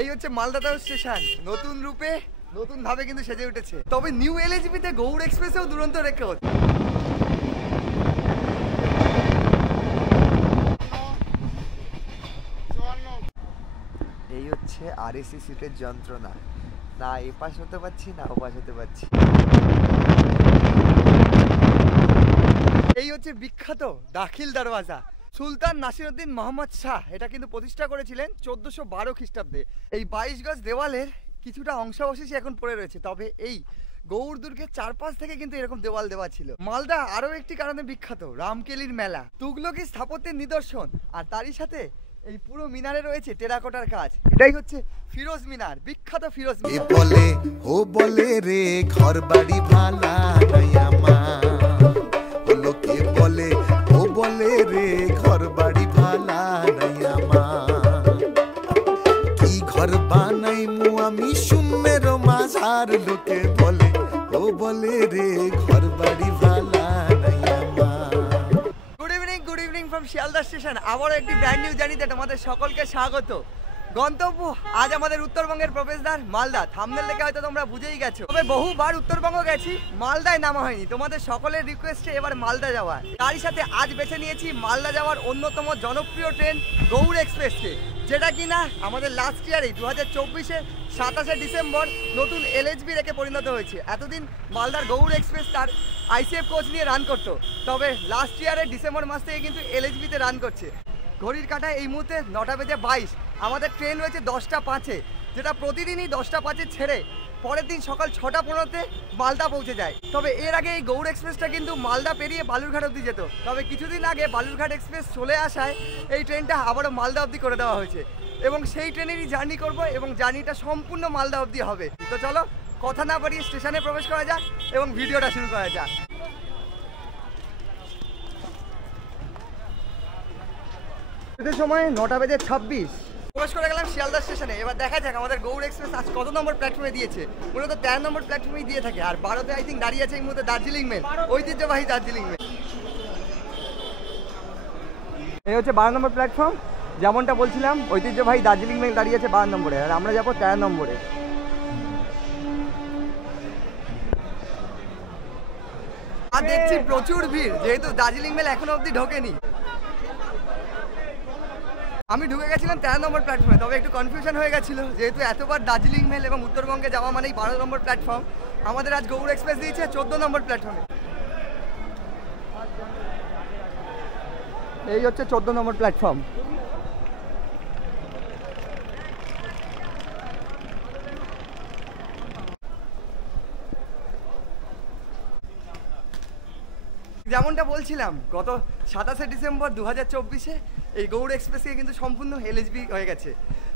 এই হচ্ছে Malda town station, নতুন রূপে নতুন ভাবে কিন্তু সেজে উঠেছে। তবে নিউ এলএচবি তে গৌড় এক্সপ্রেসেও দুরন্ত রেকর্ড। এই হচ্ছে আরএসি সিটের যন্ত্রণা, না এপাশ হতে পারছি না ওপাশ হতে পারছি। এই হচ্ছে বিখ্যাত দাখিল দরওয়াজা। সুলতান নাসিরউদ্দিন মোহাম্মদ শাহ এটা কিন্তু প্রতিষ্ঠা করেছিলেন 1412 খ্রিস্টাব্দে। এই 22 গজ দেওয়ালের কিছুটা অংশাবশেষই এখন পড়ে রয়েছে। তবে এই গৌড় দুর্গের চারপাশ থেকে কিন্তু এরকম দেওয়াল দেওয়া ছিল। মালদা আরো একটি কারণে বিখ্যাত, রামকেলির মেলা, তুগলকি স্থাপত্যের নিদর্শন, আর তারই সাথে এই পুরো মিনারে রয়েছে টেরাকোটার কাজ। এটাই হচ্ছে ফিরোজ মিনার, বিখ্যাত ফিরোজ মিনার। বলে ও বলে রে ঘর বাড়ি ভালা নাই আমার, লোকে বলে ও বলে রে ঘর বাড়ি ভালা নাই আমার, কি ঘর বানাই মু আমি শূন্যের মাঝার, লোকে বলে ও বলে রে ঘর বাড়ি ভালা নাই আমার। Good evening from Sealdah station. আবারও একটি ব্র্যান্ড নিউ জার্নিতে তোমাদের সকলকে স্বাগত। গন্তব্য আজ আমাদের উত্তরবঙ্গের প্রবেশদ্বার মালদা। থাম্বনেল দেখে হয়তো তোমরা বুঝেই গেছো, তবে বহুবার উত্তরবঙ্গ গেছি, মালদায় নামা হয়নি। তোমাদের সকলের রিকোয়েস্টে এবার মালদা যাওয়ার, তারই সাথে আজ বেছে নিয়েছি মালদা যাওয়ার অন্যতম জনপ্রিয় ট্রেন গৌড় এক্সপ্রেসকে, যেটা কিনা আমাদের লাস্ট ইয়ারে 2024-এ 27শে ডিসেম্বর নতুন এলএচবি রেখে পরিণত হয়েছে। এতদিন মালদার গৌড় এক্সপ্রেস তার আইসিএফ কোচ নিয়ে রান করতো, তবে লাস্ট ইয়ারে ডিসেম্বর মাস থেকে কিন্তু এলএচবিতে রান করছে। ঘড়ির কাঁটায় এই মুহূর্তে 9:22। আমাদের ট্রেন রয়েছে 10টা 5-এ, যেটা প্রতিদিনই 10টা 5-এ ছেড়ে পরের দিন সকাল 6টা 15-তে মালদা পৌঁছে যায়। তবে এর আগে এই গৌড় এক্সপ্রেসটা কিন্তু মালদা পেরিয়ে বালুরঘাট অবধি যেত। তবে কিছুদিন আগে বালুরঘাট এক্সপ্রেস চলে আসায় এই ট্রেনটা আবারও মালদা অবধি করে দেওয়া হয়েছে, এবং সেই ট্রেনেরই জার্নি করব, এবং জার্নিটা সম্পূর্ণ মালদা অবধি হবে। তো চলো কথা না বাড়িয়ে স্টেশনে প্রবেশ করা যাক এবং ভিডিওটা শুরু করা যাক। সময় 9:26 প্রবেশ করে গেলাম শিয়ালদা স্টেশনে। এবার দেখা যাক আমাদের গৌড় এক্সপ্রেস আজ কত নম্বর প্ল্যাটফর্মে দিয়েছে। মূলত 13 নম্বর প্ল্যাটফর্মেই দিয়ে থাকে, আর 12তে আই থিঙ্ক দাঁড়িয়ে আছে এই মুহূর্তে দার্জিলিং মেল, ঐতিহ্যবাহী দার্জিলিং মেল। এই হচ্ছে 12 নম্বর প্ল্যাটফর্ম। যেমনটা বলছিলাম, ঐতিহ্যবাহী দার্জিলিং মেল দাঁড়িয়ে আছে 12 নম্বরে, আর আমরা যাবো 13 নম্বরে। আর দেখছি প্রচুর ভিড়, যেহেতু দার্জিলিং মেল এখনো অবধি ঢোকেনি। আমি ঢুকে গেছিলাম 13 নম্বর প্ল্যাটফর্মে, তবে একটু কনফিউশন হয়ে গেছিল, যেহেতু এতবার দার্জিলিং মেল এবং উত্তরবঙ্গে যাওয়া মানেই 12 নম্বর প্ল্যাটফর্ম। আমাদের আজ গৌড় এক্সপ্রেস দিয়েছে 14 নম্বর প্ল্যাটফর্মে। এই হচ্ছে 14 নম্বর প্ল্যাটফর্ম। যেমনটা বলছিলাম, গত 27শে ডিসেম্বর 2024-এ এই গৌড় এক্সপ্রেসকে কিন্তু সম্পূর্ণ এলএচবি হয়ে গেছে,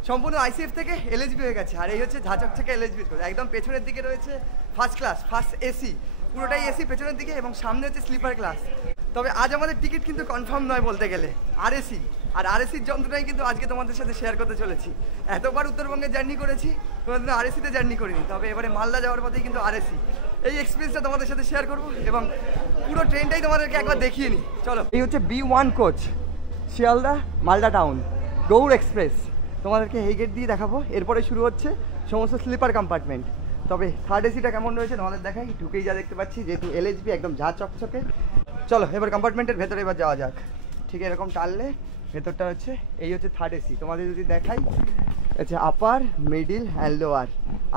সম্পূর্ণ আইসিএফ থেকে এলএচবি হয়ে গেছে। আর এই হচ্ছে ঝাঁচক থেকে এলএচবি, একদম পেছনের দিকে রয়েছে ফার্স্ট ক্লাস, ফার্স্ট এসি, পুরোটাই এসি পেছনের দিকে, এবং সামনে হচ্ছে স্লিপার ক্লাস। তবে আজ আমাদের টিকিট কিন্তু কনফার্ম নয় বলতে গেলে, আরএসি। আর আরএসির যন্ত্রটাই কিন্তু আজকে তোমাদের সাথে শেয়ার করতে চলেছি। এতবার উত্তরবঙ্গে জার্নি করেছি, কোনোদিন আরএসিতে জার্নি করিনি, তবে এবারে মালদা যাওয়ার পথেই কিন্তু আরএসি। এই এক্সপিরিয়েন্সটা তোমাদের সাথে শেয়ার করবো, এবং পুরো ট্রেনটাই তোমাদেরকে একবার দেখিয়ে নিই। চলো, এই হচ্ছে B1 coach, Sealdah Malda town Gour express. তোমাদেরকে এই গেট দিয়ে দেখাবো, এরপরে শুরু হচ্ছে সমস্ত স্লিপার কম্পার্টমেন্ট। তবে থার্ড এসিটা কেমন রয়েছে তোমাদের দেখাই, ঢুকেই যা দেখতে পাচ্ছি, যেহেতু এলএচবি একদম ঝাঁ চকচকে। চলো এবার কম্পার্টমেন্টের ভেতরে এবার যাওয়া যাক। ঠিক এরকম টানলে ভেতরটা হচ্ছে, এই হচ্ছে থার্ড এসি। তোমাদের যদি দেখাই, হচ্ছে upper, middle and lower.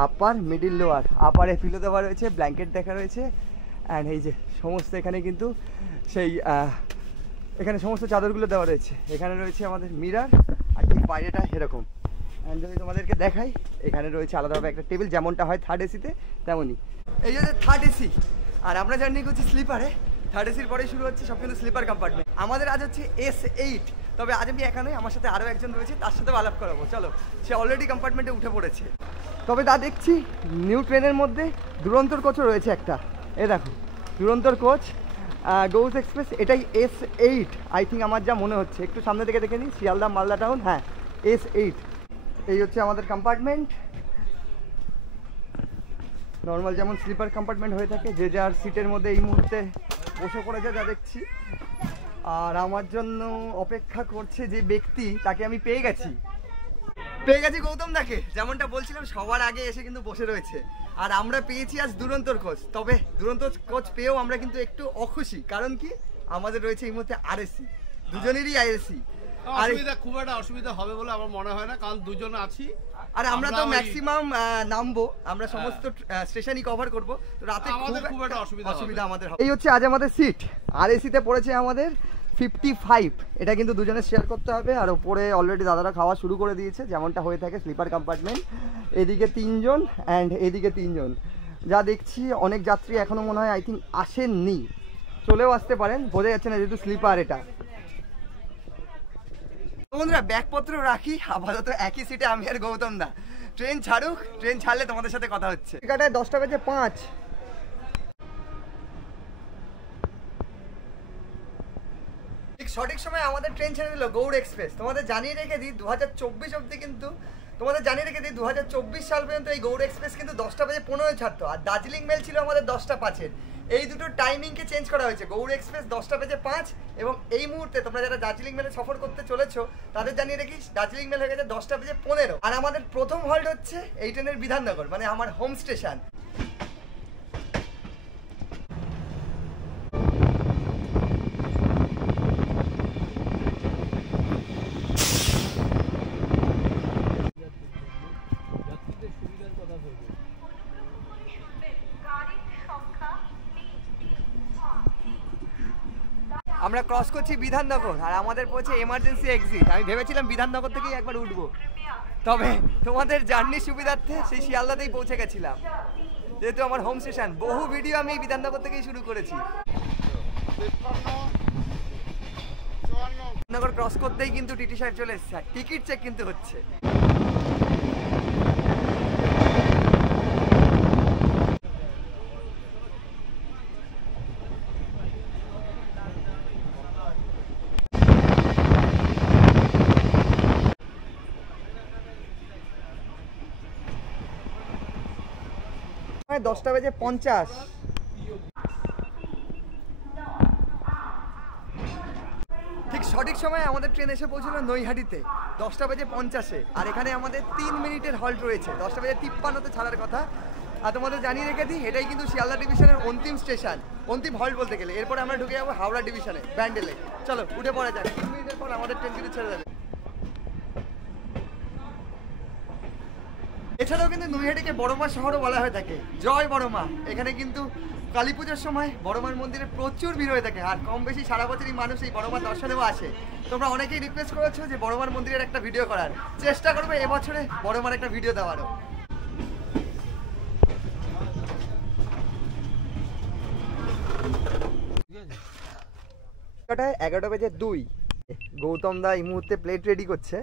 Upper, middle, lower. আপারে পিলো দেওয়া রয়েছে, ব্ল্যাঙ্কেট দেখা রয়েছে, অ্যান্ড এই যে সমস্ত এখানে কিন্তু সেই এখানে সমস্ত চাদরগুলো দেওয়া রয়েছে। এখানে রয়েছে আমাদের মিরার, আর ঠিক বাইরেটা এরকম। অ্যান্ড যদি তোমাদেরকে দেখাই, এখানে রয়েছে আলাদাভাবে একটা টেবিল, যেমনটা হয় থার্ড এসিতে তেমনই। এই হচ্ছে থার্ড এসি, আর আমরা জার্নি করছি স্লিপারে। থার্ড এসির পরে শুরু হচ্ছে সব কিন্তু স্লিপার কম্পার্টমেন্ট। আমাদের আজ হচ্ছে S8। তবে আজ আমি একা নই, আমার সাথে আরও একজন রয়েছে, তার সাথেও আলাপ করাবো। চলো, সে অলরেডি কম্পার্টমেন্টে উঠে পড়েছে। তবে তা দেখছি নিউ ট্রেনের মধ্যে দুরন্তর কোচও রয়েছে একটা। এ দেখো, দুরন্তর কোচ গৌড় এক্সপ্রেস, এটাই S8 আই থিঙ্ক, আমার যা মনে হচ্ছে। একটু সামনে থেকে দেখে নিই, শিয়ালদা মালদা টাউন, হ্যাঁ S8। এই হচ্ছে আমাদের কম্পার্টমেন্ট, নর্মাল যেমন স্লিপার কম্পার্টমেন্ট হয়ে থাকে, যে যার সিটের মধ্যে এই মুহূর্তে বসে পড়েছে যা দেখছি। আর আমার জন্য অপেক্ষা করছে যে ব্যক্তি, তাকে আমি পেয়ে গেছি। পেয়ে গেছি গৌতম দাকে, যেমনটা বলছিলাম সবার আগে এসে কিন্তু বসে রয়েছে। আর আমরা পেয়েছি আজ দুরন্তর কোচ। তবে দুরন্তর কোচ পেয়েও আমরা কিন্তু একটু অখুশি, কারণ কি আমাদের রয়েছে এই মুহূর্তে আরএসি, দুজনেরই আরএসি। অসুবিধা খুব একটা অসুবিধা হবে বলে আমার মনে হয় না, কারণ দুজন আছি। আর আমরা তো ম্যাক্সিমাম নামবো, আমরা সমস্ত স্টেশনই কভার করব, তো রাতে খুব একটা অসুবিধা আমাদের হবে। এই হচ্ছে আজ আমাদের সিট, আরএসি তে পড়েছে আমাদের 55। এটা কিন্তু দুজনে শেয়ার করতে হবে। আর ওপরে অলরেডি দাদারা খাওয়া শুরু করে দিয়েছে, যেমনটা হয়ে থাকে স্লিপার কম্পার্টমেন্ট। এদিকে 3 জন অ্যান্ড এদিকে 3 জন। যা দেখছি অনেক যাত্রী এখনো মনে হয় আই থিঙ্ক আসেননি, চলেও আসতে পারেন, বোঝা যাচ্ছে না যেহেতু স্লিপার এটা। বন্ধুরা ব্যাগপত্র রাখি, আপাতত একই সিটে আমি আর গৌতম দা। ট্রেন ছাড়ুক, ট্রেন ছাড়লে তোমাদের সাথে কথা হচ্ছে। টিকাটায় 10:05। ঠিক সঠিক সময় আমাদের ট্রেন ছেড়ে দিল গৌড় এক্সপ্রেস। তোমাদের জানিয়ে রেখে দিই 2024 অবধি কিন্তু, তোমাদের জানিয়ে রেখে দিই 2024 সাল পর্যন্ত এই গৌড় এক্সপ্রেস কিন্তু 10:15 ছাড়তো। আর দার্জিলিং মেল ছিল আমাদের 10:05। এই দুটো টাইমিংকে চেঞ্জ করা হয়েছে। গৌড় এক্সপ্রেস 10:05 এবং এই মুহূর্তে তোমরা যারা দার্জিলিং মেলে সফর করতে চলেছো তাদের জানিয়ে রাখি দার্জিলিং মেল হয়ে গেছে 10:15। আর আমাদের প্রথম হল্ট হচ্ছে এই ট্রেনের বিধাননগর, মানে আমার হোম স্টেশন। আমরা ক্রস করছি বিধাননগর, আর আমাদের পড়ছে এমার্জেন্সি এক্সিট। আমি ভেবেছিলাম বিধাননগর থেকেই একবার উঠবো, তবে তোমাদের জার্নির সুবিধার্থে সেই শিয়ালদাতেই পৌঁছে গেছিলাম, যেহেতু আমার হোম স্টেশন। বহু ভিডিও আমি বিধাননগর থেকেই শুরু করেছি। বিধাননগর ক্রস করতেই কিন্তু টিটি সাহেব চলে এসছে, টিকিট চেক কিন্তু হচ্ছে। প্রায় 10:50। ঠিক সঠিক সময়ে আমাদের ট্রেন এসে পৌঁছলো নৈহাটিতে 10:50। আর এখানে আমাদের 3 মিনিটের হল্ট রয়েছে। 10:53-তে ছাড়ার কথা। আর তোমাদের জানিয়ে রেখে দিই এটাই কিন্তু শিয়ালদা ডিভিশনের অন্তিম স্টেশন, অন্তিম হল্ট বলতে গেলে। এরপরে আমরা ঢুকে যাবো হাওড়া ডিভিশনে, ব্যান্ডেলে। চলো উঠে পড়া যাক, 3 মিনিটের পর আমাদের ট্রেন কিন্তু ছেড়ে যাবে। এছাড়াও কিন্তু নৈহাটিকে বড়মা শহরও বলা হয়ে থাকে। জয় বড়মা। এখানে কিন্তু কালী পুজোর সময় বড়মার মন্দিরে প্রচুর ভিড় হয়ে থাকে, আর কম বেশি সারা বছরই মানুষ এই বড়মার দর্শনেও আসে। তোমরা অনেকেই রিকোয়েস্ট করেছো যে বড়মার মন্দিরের একটা ভিডিও করার, চেষ্টা করবে এবছরে বড়মার একটা ভিডিও দেওয়ারও। 11:02। গৌতম দা এই মুহূর্তে প্লেট রেডি করছে।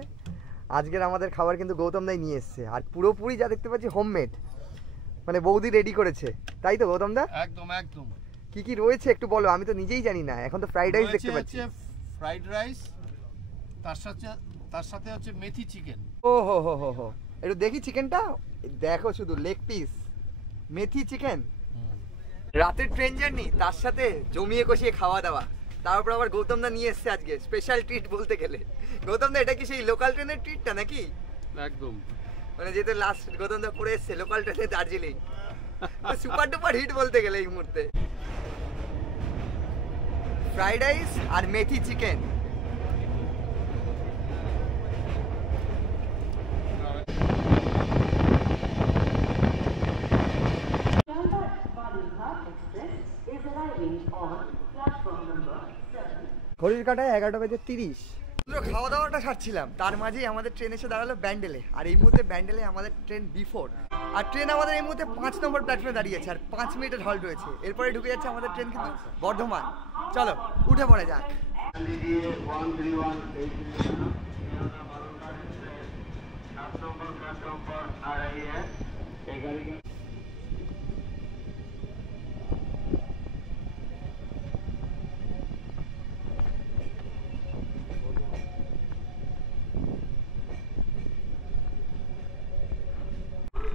আজকের আমাদের খাবার কিন্তু গৌতম দাই নিয়ে এসছে, আর পুরোপুরি যা দেখতে পাচ্ছি হোমমেড, মানে বৌদি রেডি করেছে, তাই তো গৌতম দা? একদম একদম। কি কি রয়েছে একটু বলো, আমি তো নিজেই জানি না। এখন তো ফ্রাইড রাইস দেখতে পাচ্ছি। ফ্রাইড রাইস, তার সাথে হচ্ছে মেথি চিকেন। ও হো হো হো হো, একটু দেখি চিকেনটা। দেখো শুধু লেগ পিস, মেথি চিকেন। রাতের ট্রেন জার্নি, তার সাথে জমিয়ে কষিয়ে খাওয়া দাওয়া, তারপর আবার গৌতম দা নিয়ে এসছে আজকে স্পেশাল ট্রিট বলতে গেলে। গৌতম দা এটা কি সেই লোকাল ট্রেনের ট্রিটটা নাকি? একদম, মানে যেহেতু লাস্ট গৌতম দা করে এসছে লোকাল ট্রেনে দার্জিলিং, সুপার ডুপার হিট বলতে গেলে এই মুহূর্তে। ফ্রাইড রাইস আর মেথি চিকেন। ঘড়ির কাটায় 11:30। খাওয়া দাওয়াটা সারছিলাম, তার মাঝেই আমাদের ট্রেন এসে দাঁড়ালো ব্যান্ডেলে। আর এই মুহূর্তে ব্যান্ডেলে আমাদের ট্রেন বিফোর। আর ট্রেন আমাদের এই মুহূর্তে 5 নম্বর প্ল্যাটফর্মে দাঁড়িয়েছে, আর 5 মিনিটের হল্ট রয়েছে। এরপরে ঢুকে যাচ্ছে আমাদের ট্রেন কিন্তু বর্ধমান। চলো উঠে পড়ে যাক।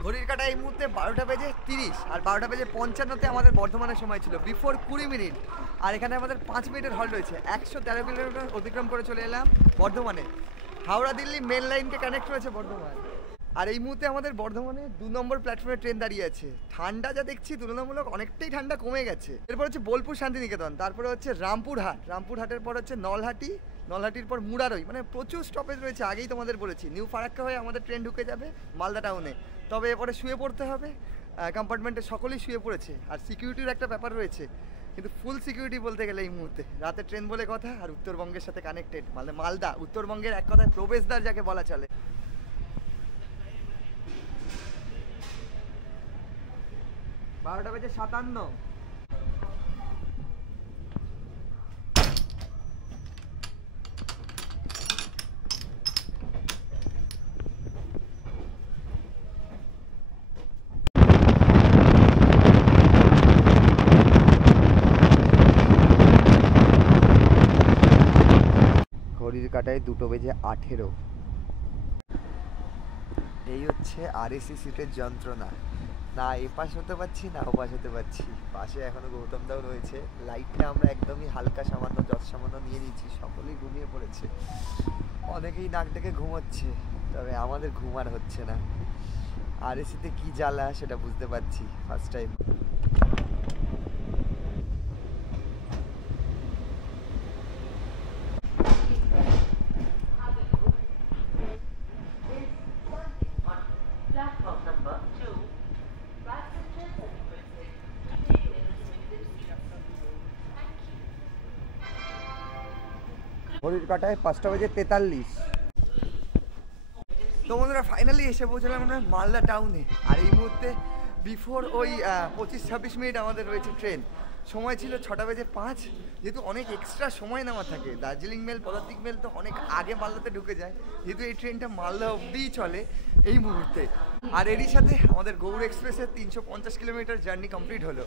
ঘড়ির কাটা এই মুহূর্তে 12:30, আর 12:55-তে আমাদের বর্ধমানের সময় ছিল, বিফোর 20 মিনিট। আর এখানে আমাদের 5 মিনিটের হল্ট রয়েছে। 113 কিলোমিটার অতিক্রম করে চলে এলাম বর্ধমানে। হাওড়া দিল্লি মেন লাইনকে কানেক্ট করেছে বর্ধমান। আর এই মুহূর্তে আমাদের বর্ধমানে 2 নম্বর প্ল্যাটফর্মে ট্রেন দাঁড়িয়ে আছে। ঠান্ডা যা দেখছি তুলনামূলক অনেকটাই ঠান্ডা কমে গেছে। এরপর হচ্ছে বোলপুর শান্তিনিকেতন, তারপরে হচ্ছে রামপুরহাট, রামপুরহাটের পর হচ্ছে নলহাটি, নলহাটির পর মুরারই, মানে প্রচুর স্টপেজ রয়েছে। আগেই তোমাদের বলেছি নিউ ফারাক্কা হয়ে আমাদের ট্রেন ঢুকে যাবে মালদা টাউনে। তবে এরপরে শুয়ে পড়তে হবে, কম্পার্টমেন্টে সকলেই শুয়ে পড়েছে। আর সিকিউরিটির একটা ব্যাপার রয়েছে, কিন্তু ফুল সিকিউরিটি বলতে গেলে এই মুহূর্তে রাতে ট্রেন বলে কথা। আর উত্তরবঙ্গের সাথে কানেক্টেড, মানে মালদা উত্তরবঙ্গের এক কথায় প্রবেশদ্বার যাকে বলা চলে। 12:57। ঘড়ির কাঁটায় 2:18। এই হচ্ছে আরএসি সিটের যন্ত্রণা। না এপাশ হতে পারছি না ওপাশ হতে পারছি। পাশে এখনো গৌতম দাও রয়েছে। লাইটটা আমরা একদমই হালকা সামান্য সামান্য নিয়ে নিচ্ছি। সকলেই ঘুমিয়ে পড়েছে, অনেকেই নাক ডেকে ঘুমোচ্ছে, তবে আমাদের ঘুম আর হচ্ছে না। আরএসিতে কি জ্বালা সেটা বুঝতে পারছি ফার্স্ট টাইম। ঘড়ির কাঁটায় 5:43। তো বন্ধুরা ফাইনালি এসে পৌঁছলাম আমরা মালদা টাউনে। আর এই মুহূর্তে বিফোর ওই 25-26 মিনিট আমাদের রয়েছে ট্রেন। সময় ছিল 6:05। যেহেতু অনেক এক্সট্রা সময় নেওয়া থাকে, দার্জিলিং মেল পদাতিক মেল তো অনেক আগে মালদাতে ঢুকে যায়, যেহেতু এই ট্রেনটা মালদা অবধিই চলে এই মুহূর্তে। আর এরই সাথে আমাদের গৌড় এক্সপ্রেসের 350 কিলোমিটার জার্নি কমপ্লিট হলো।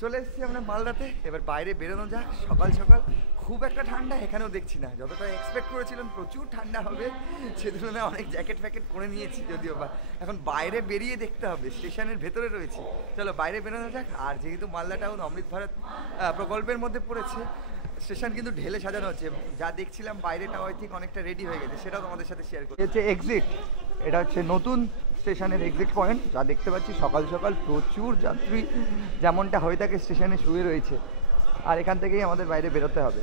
চলে এসেছি আমরা মালদাতে। এবার বাইরে বেরোনো যাক। সকাল সকাল খুব একটা ঠান্ডা এখানেও দেখছি না, যতটা এক্সপেক্ট করেছিলাম প্রচুর ঠান্ডা হবে সে তুলনায় অনেক জ্যাকেট ফ্যাকেট করে নিয়েছি যদিও বা। এখন বাইরে বেরিয়ে দেখতে হবে, স্টেশনের ভেতরে রয়েছে। চলো বাইরে বেরোনো যাক। আর যেহেতু মালদা টাউন অমৃত ভারত প্রকল্পের মধ্যে পড়েছে, স্টেশন কিন্তু ঢেলে সাজানো হচ্ছে। যা দেখছিলাম বাইরেটাও আই থিঙ্ক অনেকটা রেডি হয়ে গেছে, সেটাও তোমাদের সাথে শেয়ার করি। হচ্ছে এক্সিট, এটা হচ্ছে নতুন স্টেশনের এক্সিট পয়েন্ট। যা দেখতে পাচ্ছি সকাল সকাল প্রচুর যাত্রী যেমনটা হয়ে থাকে স্টেশনে শুয়ে রয়েছে। আর এখান থেকেই আমাদের বাইরে বেরোতে হবে।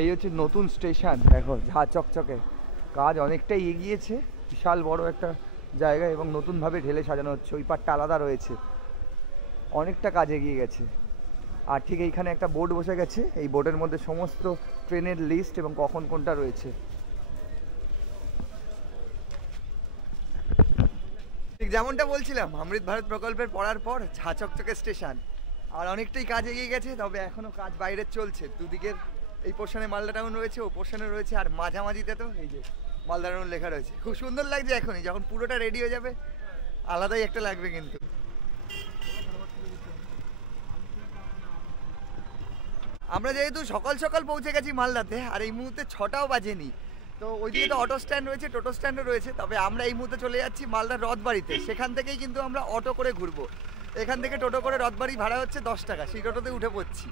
এই হচ্ছে নতুন স্টেশন, দেখো ঝা চকচকে। কাজ অনেকটাই এগিয়েছে, বিশাল বড় একটা জায়গা এবং নতুনভাবে ঢেলে সাজানো হচ্ছে। ওই পাটটা আলাদা রয়েছে, অনেকটা কাজ এগিয়ে গেছে। আর ঠিক এইখানে একটা বোর্ড বসে গেছে, এই বোর্ডের মধ্যে সমস্ত ট্রেনের লিস্ট এবং কখন কোনটা রয়েছে। ঠিক যেমনটা বলছিলাম, অমৃত ভারত প্রকল্পের পড়ার পর ঝা চকচকে স্টেশন। আর অনেকটাই কাজ এগিয়ে গেছে, তবে এখনও কাজ বাইরে চলছে। দুদিকের এই পোর্শনে মালদা টাউন রয়েছে, ও পোর্শনে রয়েছে, আর মাঝামাঝিতে তো এই যে মালদা টাউন লেখা রয়েছে। খুব সুন্দর লাগছে এখনই, যখন পুরোটা রেডি হয়ে যাবে আলাদাই একটা লাগবে। কিন্তু আমরা যেহেতু সকাল সকাল পৌঁছে গেছি মালদাতে, আর এই মুহূর্তে 6টাও বাজেনি, তো ওইদিকে তো অটো স্ট্যান্ড রয়েছে, টোটো স্ট্যান্ডও রয়েছে। তবে আমরা এই মুহূর্তে চলে যাচ্ছি মালদার রথবাড়িতে। সেখান থেকেই কিন্তু আমরা অটো করে ঘুরবো। এখান থেকে টোটো করে রথবাড়ি ভাড়া হচ্ছে 10 টাকা, সেই টোটোতে উঠে পড়ছি।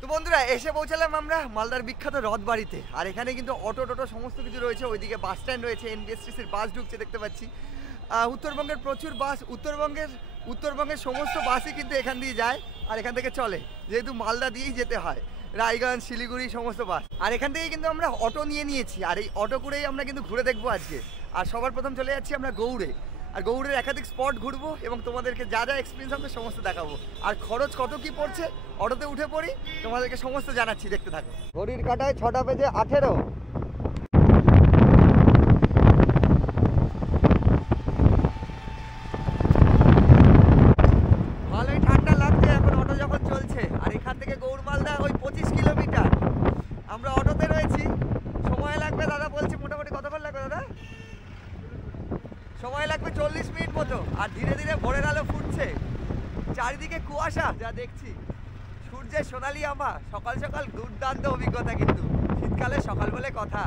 তো বন্ধুরা এসে পৌঁছালাম আমরা মালদার বিখ্যাত রথবাড়িতে। আর এখানে কিন্তু অটো টোটো সমস্ত কিছু রয়েছে। ওইদিকে বাস স্ট্যান্ড রয়েছে, এনবিএসটিসির বাস ঢুকছে দেখতে পাচ্ছি। উত্তরবঙ্গের প্রচুর বাস, উত্তরবঙ্গের সমস্ত বাসই কিন্তু এখান দিয়ে যায় আর এখান থেকে চলে, যেহেতু মালদা দিয়েই যেতে হয়। রায়গঞ্জ, শিলিগুড়ি সমস্ত বাস। আর এখান থেকে কিন্তু আমরা অটো নিয়ে নিয়েছি, আর এই অটো করেই আমরা কিন্তু ঘুরে দেখবো আজকে। আর সবার প্রথম চলে যাচ্ছি আমরা গৌড়ে। আর গৌড়ের একাধিক স্পট ঘুরবো এবং তোমাদেরকে যা যা এক্সপিরিয়েন্স হবে সমস্ত দেখাবো। আর খরচ কত কি পড়ছে অটোতে উঠে পড়ি, তোমাদেরকে সমস্ত জানাচ্ছি, দেখতে থাকো। ঘড়ির কাঁটায় 6:18। ভালোই ঠান্ডা লাগছে এখন অটো যখন চলছে। আর এখান থেকে গৌড় মালদা ওই 25 কিলোমিটার। আমরা অটোতে রয়েছি। সময় লাগবে দাদা বলছি মোটামুটি কতক্ষণ লাগবে দাদা? সময় লাগবে 40 মিনিট মতো। আর ধীরে ধীরে ভোরের আলো ফুটছে, চারিদিকে কুয়াশা যা দেখছি, সূর্যের সোনালি আমা। সকাল সকাল দুর্দান্ত অভিজ্ঞতা, কিন্তু শীতকালে সকাল বলে কথা।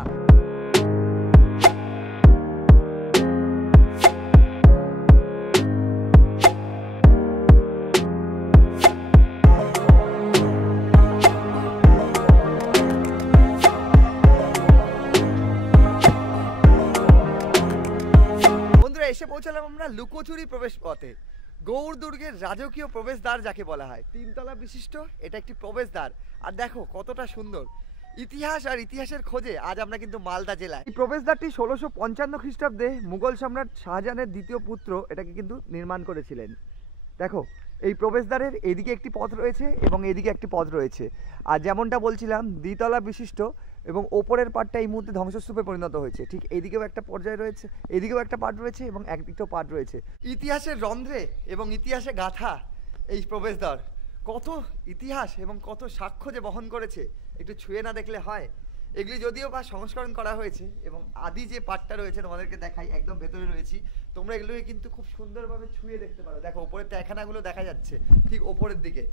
এসে পৌঁছালাম আমরা লুকোচুরি প্রবেশ পথে। গৌড় দুর্গের রাজকীয় প্রবেশদ্বার যাকে বলা হয়, 3 তলা বিশিষ্ট এটা একটি প্রবেশদ্বার। আর দেখো কতটা সুন্দর। ইতিহাস আর ইতিহাসের খোঁজে আজ আমরা কিন্তু মালদা জেলায়। এই প্রবেশদ্বারটি 1655 খ্রিস্টাব্দে মুঘল সম্রাট শাহজাহানের দ্বিতীয় পুত্র এটাকে কিন্তু নির্মাণ করেছিলেন। দেখো এই প্রবেশদ্বারের এদিকে একটি পথ রয়েছে এবং এদিকে একটি পথ রয়েছে। আর যেমনটা বলছিলাম, দ্বিতলা বিশিষ্ট এবং ওপরের পার্টটা এই মুহূর্তে ধ্বংসস্তূপে পরিণত হয়েছে। ঠিক এইদিকেও একটা পর্যায় রয়েছে, এদিকেও একটা পার্ট রয়েছে এবং একদিকটাও পার্ট রয়েছে। ইতিহাসের রন্ধ্রে এবং ইতিহাসে গাথা এই প্রবেশদ্বার, কত ইতিহাস এবং কত সাক্ষ্য যে বহন করেছে একটু ছুঁয়ে না দেখলে হয়। এগুলি যদিও বা সংস্করণ করা হয়েছে এবং আদি যে পার্টটা রয়েছে তোমাদেরকে দেখাই, একদম ভেতরে রয়েছি। তোমরা এগুলোকে কিন্তু খুব সুন্দরভাবে ছুঁয়ে দেখতে পারো। দেখো ওপরের ট্যাখানাগুলো দেখা যাচ্ছে ঠিক ওপরের দিকে।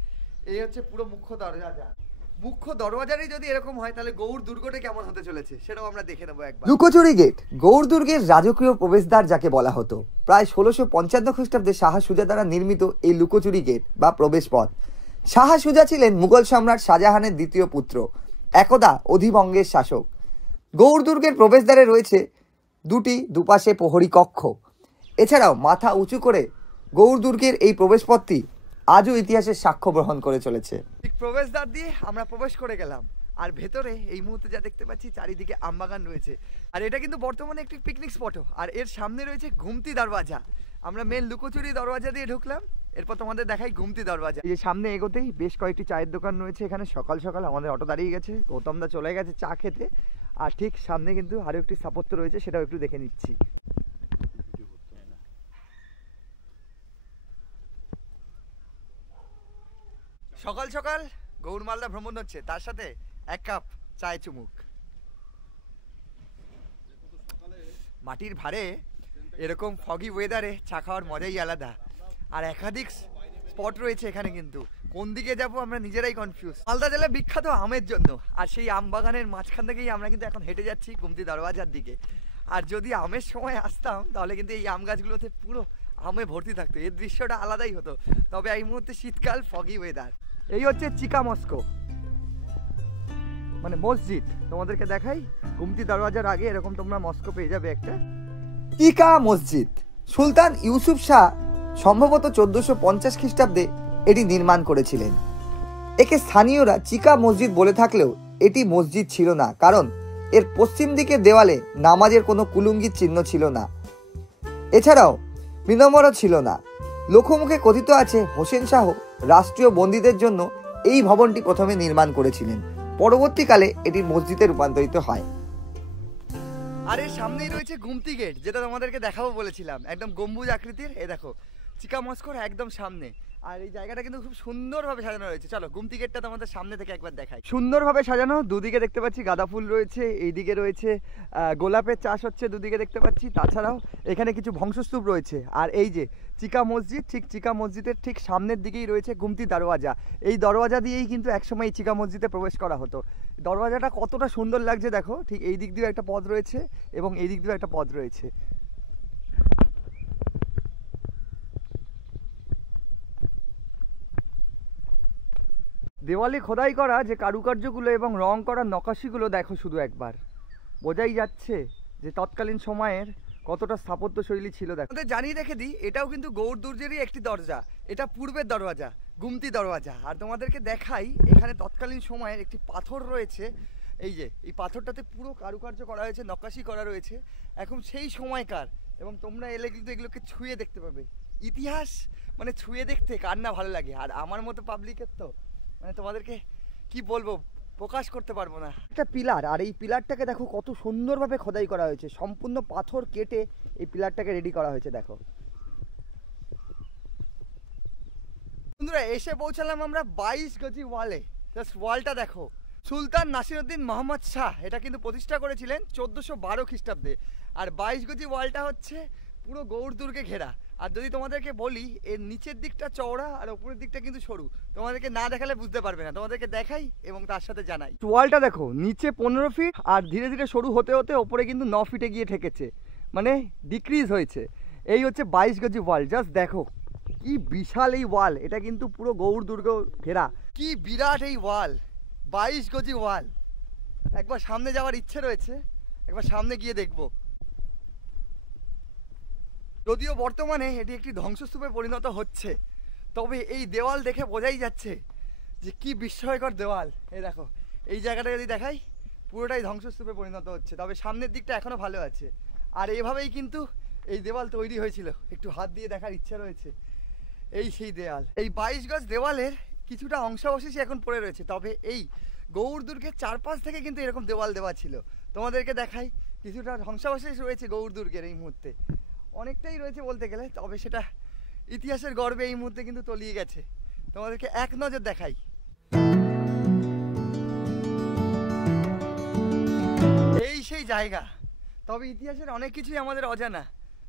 এই হচ্ছে পুরো মুখ্য দরজা। মুখ্য দরওয়াজারই যদি এরকম হয় তাহলে গৌড় দুর্গটা কেমন হতে চলেছে সেটাও আমরা দেখে নেবো একবার। লুকোচুরি গেট গৌড় দুর্গের রাজকীয় প্রবেশদ্বার যাকে বলা হতো। প্রায় 1655 খ্রিস্টাব্দে শাহ সুজা দ্বারা নির্মিত এই লুকোচুরি গেট বা প্রবেশ পথ। শাহ সুজা ছিলেন মুঘল সম্রাট শাহজাহানের দ্বিতীয় পুত্র, একদা অধিবঙ্গের শাসক। গৌড় দুর্গের প্রবেশদ্বারে রয়েছে দুটি দুপাশে প্রহরী কক্ষ। এছাড়াও মাথা উঁচু করে গৌড় দুর্গের এই প্রবেশপথটি আজও ইতিহাসের সাক্ষ্য গ্রহণ করে চলেছে। ঠিক প্রবেশদ্বার দিয়ে আমরা প্রবেশ করে গেলাম। আর ভেতরে এই মুহূর্তে যা দেখতে পাচ্ছি চারিদিকে আমবাগান রয়েছে। আর এটা কিন্তু বর্তমানে একটি পিকনিক স্পটও। আর এর সামনে রয়েছে গুমতি দরওয়াজা। আমরা মেন লুকোচুরি দরওয়াজা দিয়ে ঢুকলাম, এরপর তোমাদের দেখাই গুমতি দরওয়াজা। এই যে সামনে এগোতেই বেশ কয়েকটি চায়ের দোকান রয়েছে এখানে। সকাল সকাল আমাদের অটো দাঁড়িয়ে গেছে, গৌতমদা চলে গেছে চা খেতে। আর ঠিক সামনে কিন্তু আরও একটি স্থাপত্য রয়েছে, সেটাও একটু দেখে নিচ্ছি। সকাল সকাল গৌড় মালদা ভ্রমণ হচ্ছে, তার সাথে 1 কাপ চায় চুমুক। মাটির ভারে এরকম ফগি ওয়েদারে চা খাওয়ার মজাই আলাদা। আর একাধিক স্পট রয়েছে এখানে, কিন্তু কোন দিকে যাব আমরা নিজেরাই কনফিউজ। মালদা জেলা বিখ্যাত আমের জন্য, আর সেই আম বাগানের মাঝখান থেকেই আমরা কিন্তু এখন হেঁটে যাচ্ছি গুমতি দরওয়াজার দিকে। আর যদি আমের সময় আসতাম তাহলে কিন্তু এই আম গাছগুলোতে পুরো আমে ভর্তি থাকতো, এর দৃশ্যটা আলাদাই হতো। তবে এই মুহূর্তে শীতকাল, ফগি ওয়েদার। এই হচ্ছে চিকা মস্কো মানে মসজিদ। তোমাদেরকে দেখাই, গুমতি দরওয়াজার আগে এরকম তোমরা মস্কো পেয়ে যাবে একটা। চিকা মসজিদ সুলতান ইউসুফ শাহ সম্ভবত 1450 খ্রিস্টাব্দে এটি নির্মাণ করেছিলেন। একে স্থানীয়রা চিকা মসজিদ বলে থাকলেও এটি মসজিদ ছিল না, কারণ এর পশ্চিম দিকের দেওয়ালে নামাজের কোনো কুলুঙ্গির চিহ্ন ছিল না। এছাড়াও মিনমরও ছিল না। লোকমুখে কথিত আছে হোসেন শাহ রাষ্ট্রীয় বন্দীদের জন্য এই ভবনটি প্রথমে নির্মাণ করেছিলেন। পরবর্তীকালে এটি মসজিদে রূপান্তরিত হয়। আর এর সামনেই রয়েছে গুমতি গেট, যেটা তোমাদেরকে দেখাবো বলেছিলাম, একদম গম্বুজ আকৃতির। এ দেখো চিকা মস্কোর একদম সামনে। আর এই জায়গাটা কিন্তু খুব সুন্দরভাবে সাজানো রয়েছে। চলো গুমতি গেটটা তোমাদের সামনে থেকে একবার দেখাই। সুন্দরভাবে সাজানো, দুদিকে দেখতে পাচ্ছি গাঁদা ফুল রয়েছে, এইদিকে রয়েছে গোলাপের চাষ হচ্ছে, দুদিকে দেখতে পাচ্ছি। তাছাড়াও এখানে কিছু ধ্বংসস্তূপ রয়েছে। আর এই যে চিকা মসজিদ, ঠিক চিকা মসজিদের ঠিক সামনের দিকেই রয়েছে গুমতি দরওয়াজা। এই দরওয়াজা দিয়েই কিন্তু একসময় এই চিকা মসজিদে প্রবেশ করা হতো। দরওয়াজাটা কতটা সুন্দর লাগছে দেখো। ঠিক এই দিক দিয়েও একটা পথ রয়েছে এবং এই দিক দিয়েও একটা পথ রয়েছে। দেওয়ালে খোদাই করা যে কারুকার্যগুলো এবং রং করা নকশিগুলো দেখো শুধু একবার, বোঝাই যাচ্ছে যে তৎকালীন সময়ের কতটা স্থাপত্য শৈলী ছিল। দেখো আমাদের জানিয়ে রেখে দিই, এটাও কিন্তু গৌড় দুর্গেরই একটি দরজা। এটা পূর্বের দরওয়াজা, গুমতি দরওয়াজা। আর তোমাদেরকে দেখাই, এখানে তৎকালীন সময়ের একটি পাথর রয়েছে। এই যে এই পাথরটাতে পুরো কারুকার্য করা হয়েছে, নকশি করা রয়েছে, এখন সেই সময়কার। এবং তোমরা এলে কিন্তু এগুলোকে ছুঁয়ে দেখতে পাবে। ইতিহাস মানে ছুঁয়ে দেখতে কার না ভালো লাগে। আর আমার মতো পাবলিকের তো মানে তোমাদেরকে কি বলবো, প্রকাশ করতে পারবো না। একটা পিলার, আর এই পিলারটাকে দেখো কত সুন্দরভাবে খোদাই করা হয়েছে। সম্পূর্ণ পাথর কেটে এই পিলারটাকে রেডি করা হয়েছে। দেখো বন্ধুরা, এসে পৌঁছালাম আমরা 22 গজি ওয়ালে। জাস্ট ওয়ালটা দেখো। সুলতান নাসিরউদ্দিন মোহাম্মদ শাহ এটা কিন্তু প্রতিষ্ঠা করেছিলেন 1412 খ্রিস্টাব্দে। আর 22 গজি ওয়ালটা হচ্ছে পুরো গৌড় দুর্গে ঘেরা। আর যদি তোমাদেরকে বলি, এর নিচের দিকটা চওড়া আর উপরের দিকটা কিন্তু সরু। তোমাদেরকে না দেখালে বুঝতে পারবে না, তোমাদেরকে দেখাই এবং তার সাথে জানাই। ওয়ালটা দেখো, নিচে 15 ফিট আর ধীরে ধীরে সরু হতে হতে ওপরে কিন্তু 9 ফিটে গিয়ে ঠেকেছে, মানে ডিক্রিজ হয়েছে। এই হচ্ছে 22 গজি ওয়াল। জাস্ট দেখো কি বিশাল এই ওয়াল। এটা কিন্তু পুরো গৌড় দুর্গ ঘেরা। কি বিরাট এই ওয়াল, 22 গজি ওয়াল। একবার সামনে যাওয়ার ইচ্ছে রয়েছে, একবার সামনে গিয়ে দেখবো। যদিও বর্তমানে এটি একটি ধ্বংসস্তূপে পরিণত হচ্ছে, তবে এই দেওয়াল দেখে বোঝাই যাচ্ছে যে কি বিস্ময়কর দেওয়াল। এই দেখো, এই জায়গাটা যদি দেখাই পুরোটাই ধ্বংসস্তূপে পরিণত হচ্ছে, তবে সামনের দিকটা এখনও ভালো আছে। আর এভাবেই কিন্তু এই দেওয়াল তৈরি হয়েছিল। একটু হাত দিয়ে দেখার ইচ্ছা রয়েছে। এই সেই দেওয়াল, এই 22 গজ দেওয়ালের কিছুটা অংশাবশেষ এখন পড়ে রয়েছে, তবে এই গৌড় দুর্গের চারপাশ থেকে কিন্তু এরকম দেওয়াল দেওয়া ছিল। তোমাদেরকে দেখাই, কিছুটা ধ্বংসাবশেষ রয়েছে গৌড় দুর্গের এই মুহূর্তে, অনেকটাই রয়েছে বলতে গেলে, তবে সেটা ইতিহাসের গর্বে এই মুহূর্তে কিন্তু তলিয়ে গেছে। তোমাদেরকে এক নজর দেখাই। এই সেই জায়গা, তবে ইতিহাসের অনেক কিছুই আমাদের অজানা।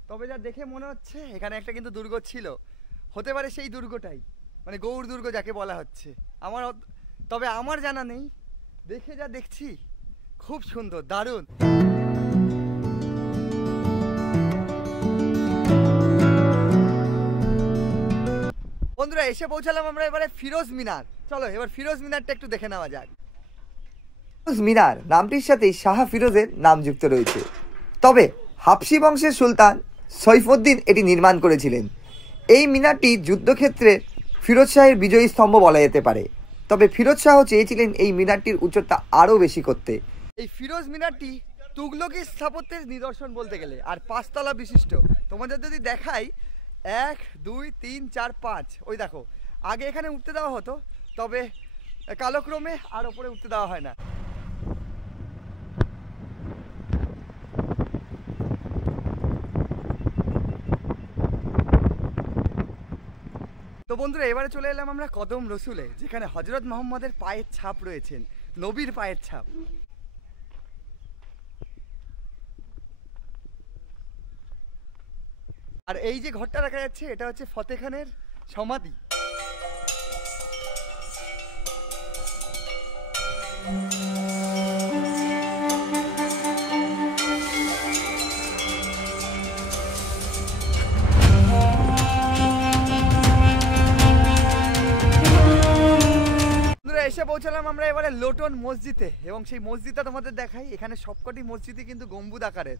তবে যা দেখে মনে হচ্ছে এখানে একটা কিন্তু দুর্গ ছিল, হতে পারে সেই দুর্গটাই, মানে গৌড় দুর্গ যাকে বলা হচ্ছে। তবে আমার জানা নেই, দেখে যা দেখছি খুব সুন্দর, দারুণ। বন্ধুরা, এসে পৌঁছালাম আমরা এবারে ফিরোজ মিনার। চলো এবার ফিরোজ মিনারটা একটু দেখে নেওয়া যাক। ফিরোজ মিনার নামটির সাথে শাহ ফিরোজের নাম যুক্ত রয়েছে, তবে হাবশি বংশের সুলতান সৈফুদ্দিন এটি নির্মাণ করেছিলেন। এই মিনারটি যুদ্ধক্ষেত্রে ফিরোজ শাহের বিজয়ী স্তম্ভ বলা যেতে পারে, তবে ফিরোজ শাহ চেয়েছিলেন এই মিনারটির উচ্চতা আরও বেশি করতে। এই ফিরোজ মিনারটি তুগলকি স্থাপত্যের নিদর্শন বলতে গেলে, আর 5 তলা বিশিষ্ট। তোমাদের যদি দেখাই 1 2 3 4 5, ওই দেখো, আগে এখানে উঠতে দেওয়া হতো, তবে কালক্রমে আর ওপরে উঠতে দেওয়া হয় না। তো বন্ধুরা, এবারে চলে এলাম আমরা কদম রসুলে, যেখানে হযরত মুহাম্মদের পায়ের ছাপ রয়েছেন, নবীর পায়ের ছাপ। আর এই যে ঘরটা দেখা যাচ্ছে, এটা হচ্ছে ফতে খানের সমাধি। এসে পৌঁছালাম আমরা এবারে লোটন মসজিদে, এবং সেই মসজিদটা তোমাদের দেখাই। এখানে সবকটি মসজিদই কিন্তু গম্বুজ আকারের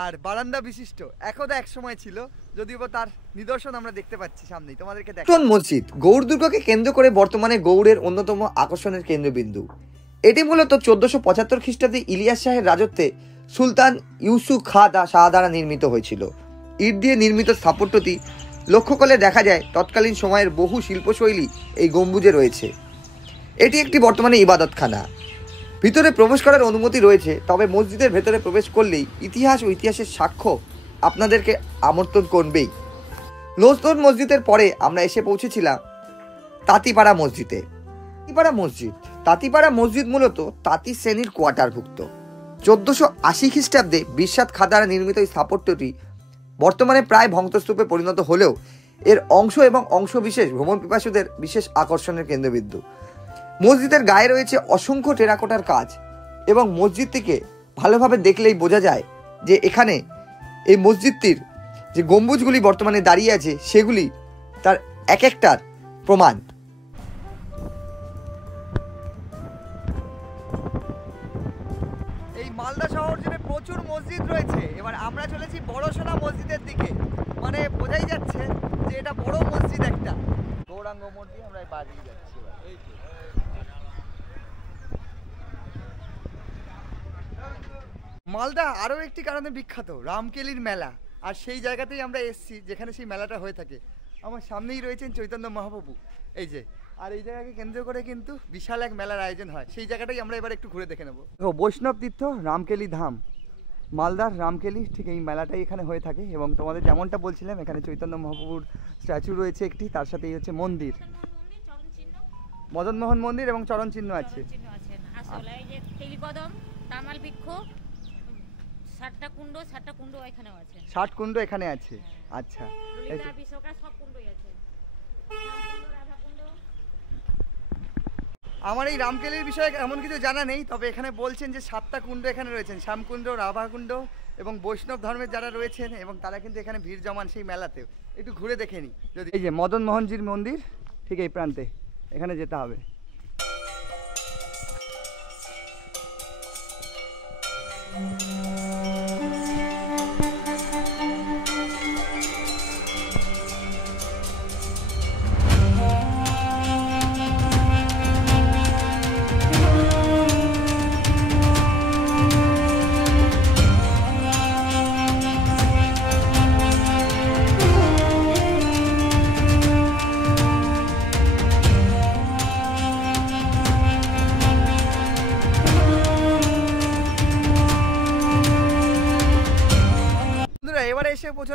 আর বারান্দা বিশিষ্ট। একদা এক সময় ছিল, যদিও তার নিদর্শন আমরা দেখতে পাচ্ছি সামনেই, তোমাদেরকে দেখাই। লোটন মসজিদ গৌড় দুর্গকে কেন্দ্র করে বর্তমানে গৌড়ের অন্যতম আকর্ষণের কেন্দ্রবিন্দু। এটি মূলত 1475 খ্রিস্টাব্দে ইলিয়াস শাহের রাজত্বে সুলতান ইউসুফ শাহ দ্বারা নির্মিত হয়েছিল। ইট দিয়ে নির্মিত স্থাপত্যটি লক্ষ্য করলে দেখা যায় তৎকালীন সময়ের বহু শিল্পশৈলী এই গম্বুজে রয়েছে। এটি একটি বর্তমানে ইবাদতখানা। ভিতরে প্রবেশ করার অনুমতি রয়েছে, তবে মসজিদের ভেতরে প্রবেশ করলেই ইতিহাস ও ইতিহাসের সাক্ষ্য আপনাদেরকে আমন্ত্রণ করবেই। লোটন মসজিদের পরে আমরা এসে পৌঁছেছিলাম তাঁতিপাড়া মসজিদে। তাঁতিপাড়া মসজিদ মূলত তাঁতি শ্রেণীর কোয়ার্টারভুক্ত। 1480 খ্রিস্টাব্দে বিশ্বনাথ খাঁ দ্বারা নির্মিত এই স্থাপত্যটি বর্তমানে প্রায় ধ্বংসস্তূপে পরিণত হলেও এর অংশ এবং অংশবিশেষ ভ্রমণ পিপাসুদের বিশেষ আকর্ষণের কেন্দ্রবিন্দু। মসজিদের গায়ে রয়েছে অসংখ্য টেরাকোটার কাজ, এবং মসজিদটিকে ভালোভাবে দেখলেই বোঝা যায় যে এখানে এই মসজিদটির যে গম্বুজগুলি বর্তমানে দাঁড়িয়ে আছে সেগুলি তার এক একটার প্রমাণ। এই মালদা শহর জুড়ে প্রচুর মসজিদ রয়েছে। এবার আমরা চলেছি বড়সোনা মসজিদের দিকে, মানে বোঝাই যাচ্ছে যে এটা বড় মসজিদ একটা। গৌরাঙ্গ মসজিদ আমরা বাড়িয়ে যাচ্ছি। মালদা আরও একটি কারণে বিখ্যাত, রামকেলির মেলা। আর সেই জায়গাতেই আমরা এসেছি যেখানে সেই মেলাটা হয়ে থাকে। আমার সামনেই রয়েছেন চৈতন্য মহাপ্রভু, এই যে। আর এই জায়গাকে কেন্দ্র করে কিন্তু বিশাল এক মেলার আয়োজন হয়, সেই জায়গাটাই আমরা এবার একটু ঘুরে দেখে নেব। বৈষ্ণব তীর্থ রামকেলি ধাম, মালদার রামকেলি, ঠিক এই মেলাটাই এখানে হয়ে থাকে। এবং তোমাদের যেমনটা বলছিলাম, এখানে চৈতন্য মহাপ্রভুর স্ট্যাচু রয়েছে একটি, তার সাথেই হচ্ছে মন্দির, মদনমোহন মন্দির এবং চরণ চিহ্ন আছে। 60টা কুণ্ড এখানেও আছে। 60 কুণ্ড এখানে আছে, আচ্ছা। আমার এই রামকেলির বিষয়ে এমন কিছু জানা নেই, তবে এখানে বলছেন যে 7টা কুণ্ড এখানে রয়েছেন, শ্যামকুণ্ড, রাভাকুণ্ড, এবং বৈষ্ণব ধর্মের যারা রয়েছেন এবং তারা কিন্তু এখানে ভিড় জমান সেই মেলাতেও। একটু ঘুরে দেখে নিই যদি। এই যে মদন মোহনজির মন্দির, ঠিক এই প্রান্তে, এখানে যেতে হবে।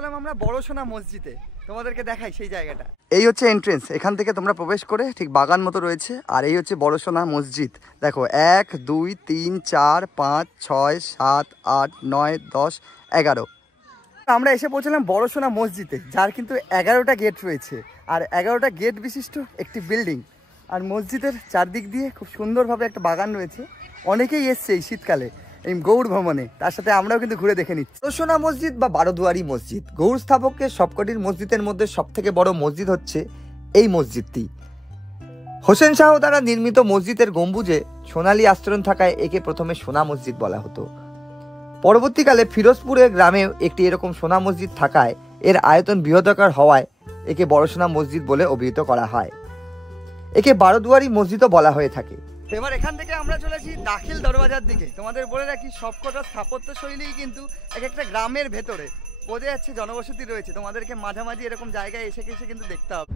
পৌঁছালাম আমরা বড়সোনা মসজিদে, তোমাদেরকে দেখাই সেই জায়গাটা। এই হচ্ছে এন্ট্রেন্স, এখান থেকে তোমরা প্রবেশ করে ঠিক বাগান মতো রয়েছে, আর এই হচ্ছে বড়সোনা মসজিদ। দেখো 1 2 3 4 5 6 7 8 9 10 11। আমরা এসে পৌঁছলাম বড়সোনা মসজিদে, যার কিন্তু 11টা গেট রয়েছে, আর 11টা গেট বিশিষ্ট একটি বিল্ডিং। আর মসজিদের চারদিক দিয়ে খুব সুন্দরভাবে একটা বাগান রয়েছে। অনেকেই এসছে এই শীতকালে এই গৌড় ভ্রমণে, তার সাথে আমরাও কিন্তু ঘুরে দেখে নিচ্ছি। বড়সোনা মসজিদ বা বারোদুয়ারি মসজিদ গৌড় স্থাপত্যের সবকটির মসজিদের মধ্যে সবথেকে বড় মসজিদ হচ্ছে এই মসজিদটি। হোসেন শাহ দ্বারা নির্মিত মসজিদের গম্বুজে সোনালী আস্তরণ থাকায় একে প্রথমে সোনা মসজিদ বলা হতো। পরবর্তীকালে ফিরোজপুরের গ্রামেও একটি এরকম সোনা মসজিদ থাকায় এর আয়তন বৃহদাকার হওয়ায় একে বড়সোনা মসজিদ বলে অভিহিত করা হয়। একে বারোদুয়ারি মসজিদও বলা হয়ে থাকে। এবার এখান থেকে আমরা চলেছি দাখিল দরওয়াজার দিকে। তোমাদের বলে রাখি সবকটা স্থাপত্য শৈলী কিন্তু এক একটা গ্রামের ভেতরে, বোঝা যাচ্ছে জনবসতি রয়েছে। তোমাদেরকে মাঝামাঝি এরকম জায়গায় এসে কিন্তু দেখতে হবে।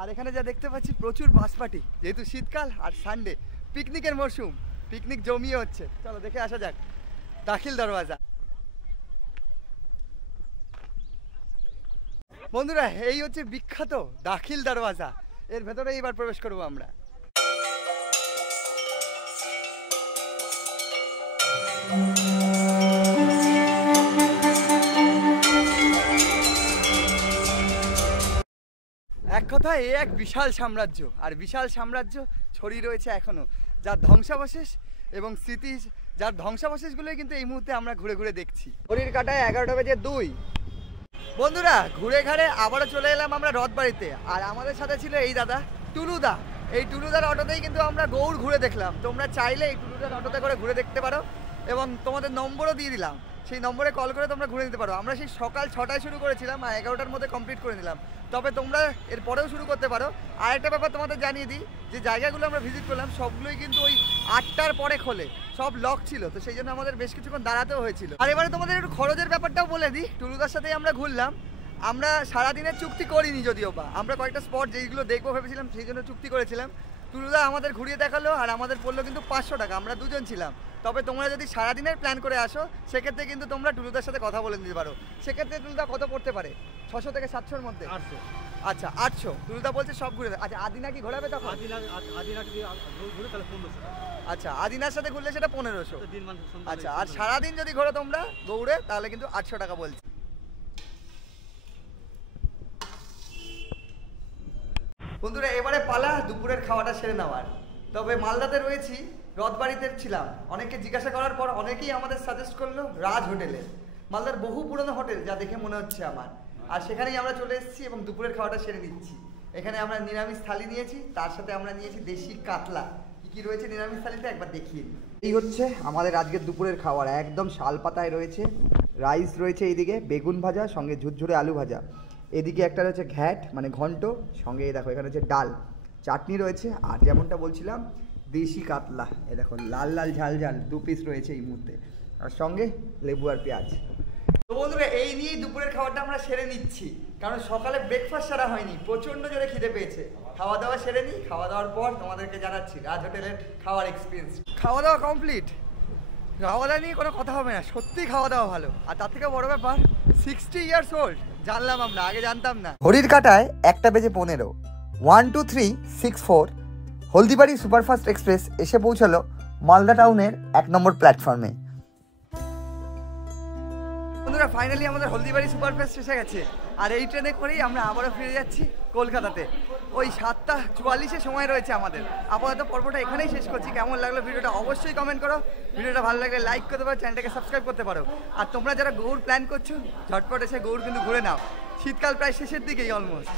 আর এখানে যা দেখতে পাচ্ছি প্রচুর বাসপাটি, যেহেতু শীতকাল আর সানডে পিকনিকের মরশুম, পিকনিক জমিয়ে হচ্ছে। চলো দেখে আসা যাক দাখিল দরওয়াজা। বন্ধুরা এই হচ্ছে বিখ্যাত দাখিল দরওয়াজা, এর ভেতরে এবার প্রবেশ করবো আমরা। এক কথায় এ এক বিশাল সাম্রাজ্য, আর বিশাল সাম্রাজ্য ছড়িয়ে রয়েছে এখনো, যার ধ্বংসাবশেষ এবং স্মৃতি, যার ধ্বংসাবশেষগুলোই কিন্তু এই মুহূর্তে আমরা ঘুরে ঘুরে দেখছি। ঘড়ির কাঁটায় 11টা বেজে 2। বন্ধুরা ঘুরে ঘাড়ে আবারও চলে এলাম আমরা রথবাড়িতে, আর আমাদের সাথে ছিল এই দাদা টুলুদা। এই টুলুদার অটোতেই কিন্তু আমরা গৌড় ঘুরে দেখলাম। তোমরা চাইলে এই টুলুদার অটোতে করে ঘুরে দেখতে পারো, এবং তোমাদের নম্বরও দিয়ে দিলাম, সেই নম্বরে কল করে তোমরা ঘুরে নিতে পারো। আমরা সেই সকাল 6টায় শুরু করেছিলাম আর 11টার মধ্যে কমপ্লিট করে নিলাম, তবে তোমরা এর পরেও শুরু করতে পারো। আর একটা ব্যাপার তোমাদের জানিয়ে দিই, যে জায়গাগুলো আমরা ভিজিট করলাম সবগুলোই কিন্তু ওই 8টার পরে খোলে, সব লক ছিল, তো সেই জন্য আমাদের বেশ কিছুক্ষণ দাঁড়াতেও হয়েছিল। আর এবারে তোমাদের একটু খরচের ব্যাপারটাও বলে দিই। টুলুদার সাথেই আমরা ঘুরলাম, আমরা সারাদিনের চুক্তি করিনি, যদিও বা আমরা কয়েকটা স্পট যেগুলো দেখবো ভেবেছিলাম সেই জন্য চুক্তি করেছিলাম। টুলুদা আমাদের ঘুরিয়ে দেখালো, আর আমাদের পড়লো কিন্তু 500 টাকা, আমরা দুজন ছিলাম। তবে তোমরা যদি সারাদিনের প্ল্যান করে আসো সেক্ষেত্রে কিন্তু তোমরা টুলুদার সাথে কথা বলে নিতে পারো। সেক্ষেত্রে টুলুদা কত পড়তে পারে? 600 থেকে 700-র মধ্যে। 800। আচ্ছা 800। টুলুদা বলছে সব ঘুরে। আচ্ছা আদিনা কি ঘোরাবে তখন? আদিনা যদি ঘুরে তাহলে 1500। আচ্ছা আদিনার সাথে ঘুরলে সেটা 1500। আচ্ছা আর সারাদিন যদি ঘোরো তোমরা গৌড়ে তাহলে কিন্তু 800 টাকা বলছে। বন্ধুরা এবারে পালা দুপুরের খাওয়াটা সেরে নেওয়ার। তবে মালদাতে রয়েছি, রথবাড়িতে ছিলাম। অনেকে জিজ্ঞাসা করার পর অনেকেই আমাদের সাজেস্ট করলো রাজ হোটেলে, মালদার বহু পুরনো হোটেল যা দেখে মনে হচ্ছে আমার। আর সেখানেই আমরা চলে এসেছি এবং দুপুরের খাওয়াটা সেরে নিচ্ছি। এখানে আমরা নিরামিষ থালি নিয়েছি, তার সাথে আমরা নিয়েছি দেশি কাতলা। কি কি রয়েছে নিরামিষ থালিতে একবার দেখিয়ে দিই। এই হচ্ছে আমাদের আজকের দুপুরের খাবার, একদম শাল পাতায় রয়েছে। রাইস রয়েছে এইদিকে, বেগুন ভাজা সঙ্গে ঝুরঝুরে আলু ভাজা, এদিকে একটা রয়েছে ঘ্যাট মানে ঘন্ট, সঙ্গে এই দেখো এখানে হচ্ছে ডাল, চাটনি রয়েছে, আর যেমনটা বলছিলাম দেশি কাতলা, এ দেখো লাল লাল ঝাল ঝাল 2 পিস রয়েছে এই মুহূর্তে, আর সঙ্গে লেবু আর পেঁয়াজ। তো বন্ধুরা এই নিয়েই দুপুরের খাবারটা আমরা সেরে নিচ্ছি, কারণ সকালে ব্রেকফাস্ট সারা হয়নি, প্রচণ্ড জোরে খিদে পেয়েছে। খাওয়া দাওয়া সেরে নিই, খাওয়া দাওয়ার পর তোমাদেরকে জানাচ্ছি রাজ হোটেলের খাওয়ার এক্সপিরিয়েন্স। খাওয়া দাওয়া কমপ্লিট, খাওয়া দাওয়া নিয়ে কোনো কথা হবে না, সত্যিই খাওয়া দাওয়া ভালো। আর তার থেকে বড় ব্যাপার 60 ইয়ার্স ওল্ড, জানলাম আমরা, আগে জানতাম না। ঘড়ির কাঁটায় 1টা বেজে 15। 1 2 3 6 4 হলদিবাড়ি সুপারফাস্ট এক্সপ্রেস এসে পৌঁছালো মালদা টাউনের 1 নম্বর প্ল্যাটফর্মে। বন্ধুরা ফাইনালি আমাদের হলদিবাড়ি সুপারফাস্ট এসে গেছে, আর এই ট্রেনে করেই আমরা আবারও ফিরে যাচ্ছি কলকাতাতে। ওই 7:44 সময় রয়েছে আমাদের। আপাতত পর্বটা এখানেই শেষ করছি। কেমন লাগলো ভিডিওটা অবশ্যই কমেন্ট করো। ভিডিওটা ভালো লাগলে লাইক করতে পারো, চ্যানেলটাকে সাবস্ক্রাইব করতে পারো। আর তোমরা যারা গৌড় প্ল্যান করছো ঝটপট এসে গৌড় কিন্তু ঘুরে নাও, শীতকাল প্রায় শেষের দিকেই অলমোস্ট।